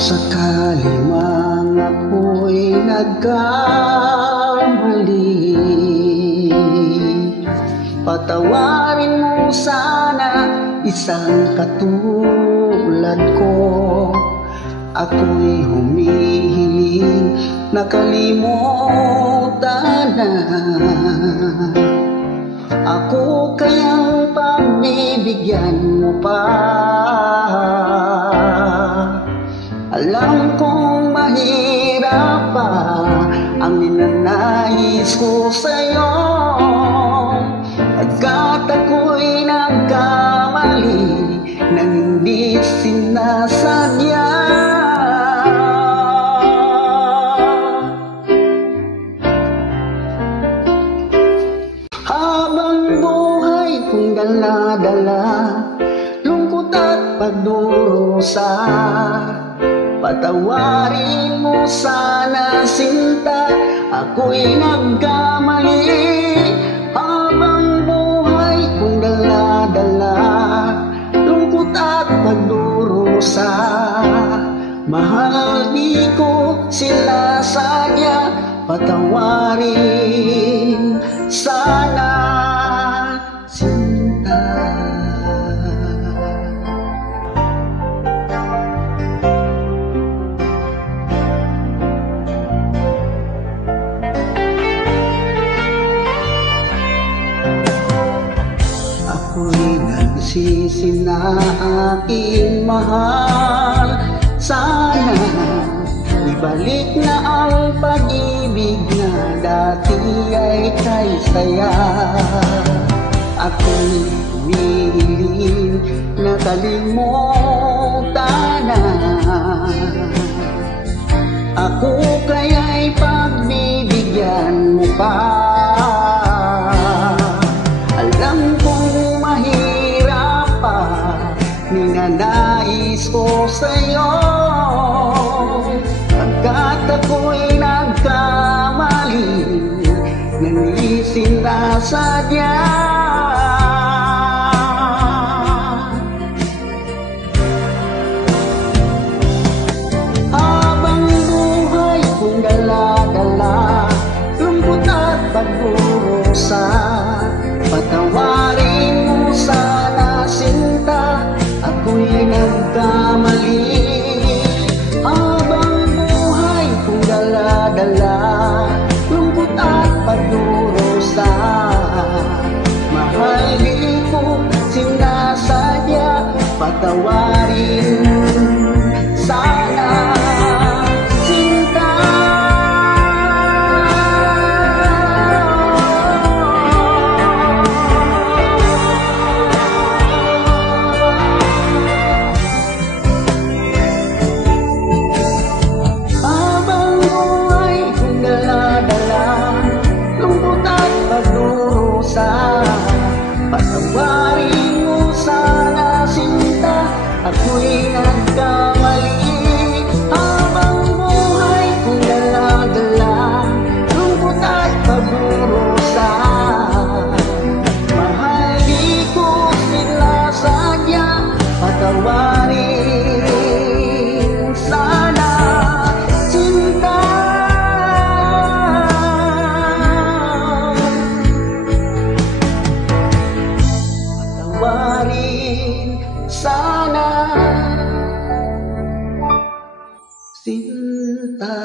Sakali mang ako'y nagkamali, patawarin mo sana isang katulad ko. Ako'y humihiling na kalimutan na. Ako kayang pagbibigyan mo pa. Alam kong mahirap pa ang ninanais ko sa'yo, agad ako'y nagkamali nang hindi sinasadya. Habang buhay kong dala-dala, lungkot at pagdurusa, patawarin mo sana sinta, ako'y nagkamali. Habang buhay kong dala-dala, lungkot at pagdurusa, mahal di ko sila sadya, patawarin sana sinta. Ako'y nagsisi na aking mahal, sana ibalik na ang pag-ibig na dati ay kay saya. Ako'y humihiling na kalimutan na. Ako kaya'y pagbibigyan mo pa. Alam kong mahirap pa, ninanais ko sa'yo, pagkat ako'y nagkamali nang di sinasadya. Habang buhay kong dala-dala, lungkot at pagdurusa, patawarin mo sana sinta, ako'y nagkamali. Habang buhay kong dala-dala, lungkot at pagdurusa, mahal di ko sinasadya, patawarin sana sinta. Habang buhay kong dala-dala, lungkot at pagdurusa, patawarin mo sana sinta, ako'y nagkamali. Habang buhay kong dala-dala, lungkot at pagdurusa, mahal di ko sila sadya, patawarin sana sinta. Patawarin sana sinta.